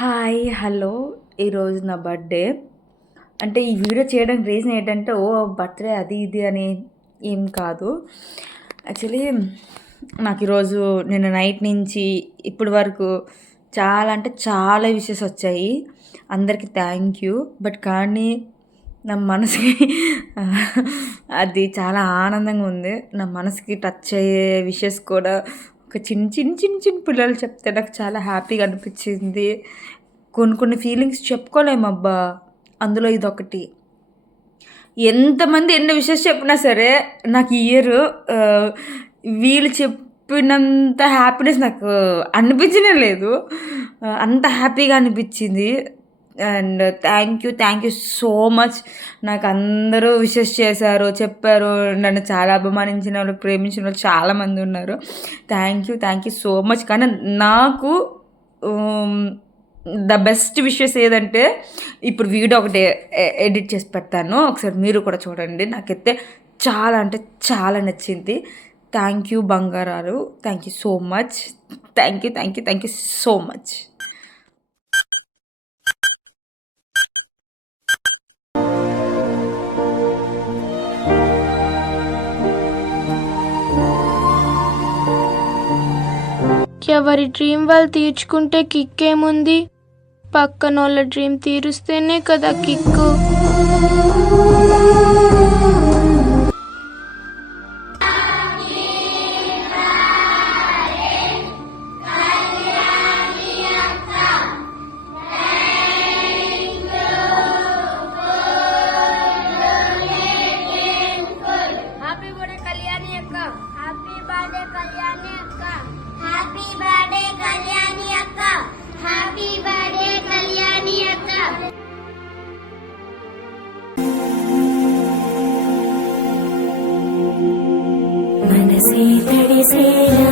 Hi! Hello! ఈరోజు నా birthday. అంటే ఈ వీడియో చేయడానికి రీజన్ ఏంటంటే, బర్త్‌డే అది ఇది అని ఏం కాదు. యాక్చువల్లీ నాకు ఈరోజు నిన్న నైట్ నుంచి ఇప్పటి వరకు చాలా అంటే చాలా విషెస్ వచ్చాయి. అందరికి థ్యాంక్ యూ. బట్ కానీ నా మనసుకి అది చాలా ఆనందంగా ఉంది. నా మనసుకి టచ్ అయ్యే విషెస్ కూడా ఒక చిన్న పిల్లలు చెప్తే నాకు చాలా హ్యాపీగా అనిపించింది. కొన్ని ఫీలింగ్స్ చెప్పుకోలేమబ్బా! అందులో ఇదొకటి. ఎంతమంది ఎన్ని విషెస్ చెప్పినా సరే నాకు ఈ ఇయర్ వీళ్ళు చెప్పినంత హ్యాపీనెస్ నాకు అనిపించనే లేదు. అంత హ్యాపీగా అనిపించింది. And thank you so much. నాకు అందరూ విషెస్ చేశారు, చెప్పారు. నన్ను చాలా అభిమానించిన వాళ్ళు, ప్రేమించిన వాళ్ళు చాలామంది ఉన్నారు. Thank you so much. కానీ నాకు ద బెస్ట్ విషెస్ ఏదంటే, ఇప్పుడు వీడియో ఒకటి ఎడిట్ చేసి పెడతాను. ఒకసారి మీరు కూడా చూడండి. నాకైతే చాలా అంటే చాలా నచ్చింది. థ్యాంక్ యూ బంగారాలు. Thank you so much. Thank you so much. ఎవరి డ్రీమ్ వాళ్ళు తీర్చుకుంటే కిక్కేముంది, పక్కనోళ్ళ డ్రీమ్ తీరుస్తేనే కదా కిక్కు. మనసే తడిసేలా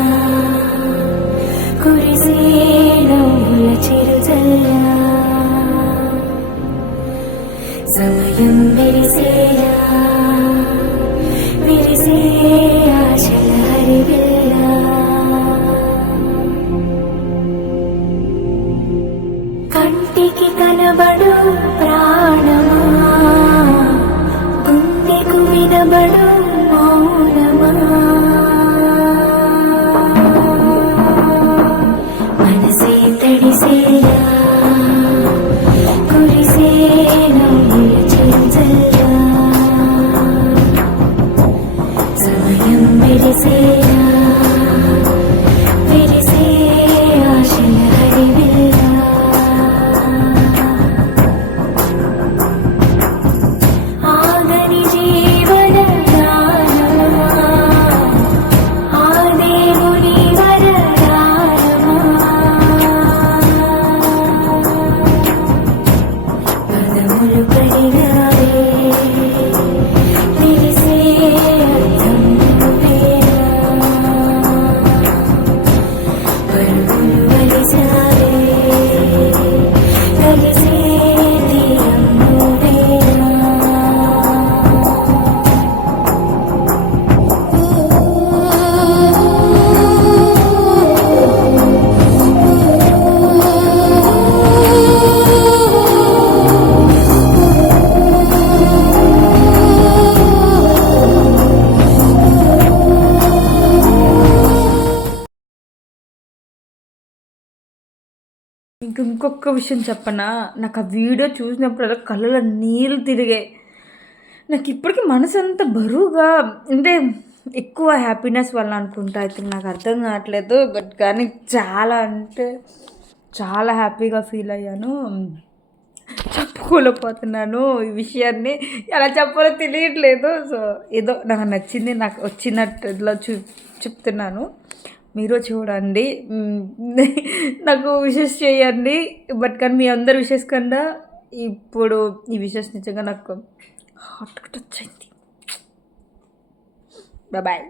కురిసేలా చిరుజల్లా సమయం మెరిసేలా విరిసే ఆశల హరివిల్లా కంటికి కనబడు ప్రాణమా, గుండెకు వినబడు మౌనమా, మనసే తడిసేలా కురిసేలా చిరుజల్లా సమయం మెరిసేలా విరిసే ఆశల హరివిల్లా ఆగని జీవన గానమా, ఆ దేవుని వరదానమా, పదములు కడిగావే తెలిసే అర్థం నువ్వేనా, పరుగులు వలిసావే కలిసే తీరం నువ్వేనా. ఇంకొక విషయం చెప్పనా, నాకు ఆ వీడియో చూసినప్పుడు కళ్ళలో నీళ్ళు తిరిగాయి. నాకు ఇప్పటికీ మనసు అంత బరువుగా, అంటే ఎక్కువ హ్యాపీనెస్ వల్ల అనుకుంటా, అయితే నాకు అర్థం కావట్లేదు. బట్ కానీ చాలా అంటే చాలా హ్యాపీగా ఫీల్ అయ్యాను. చెప్పుకోలేకపోతున్నాను ఈ విషయాన్ని, ఎలా చెప్పాలో తెలియట్లేదు. సో ఏదో నాకు నచ్చింది, నాకు వచ్చినట్టులో చెప్తున్నాను. మీరు చూడండి, నాకు విషెస్ చేయండి. బట్ కానీ మీ అందరి విషెస్ కన్నా ఇప్పుడు ఈ విషెస్ నిజంగా నాకు హార్ట్కి టచ్ అయింది. బాయ్.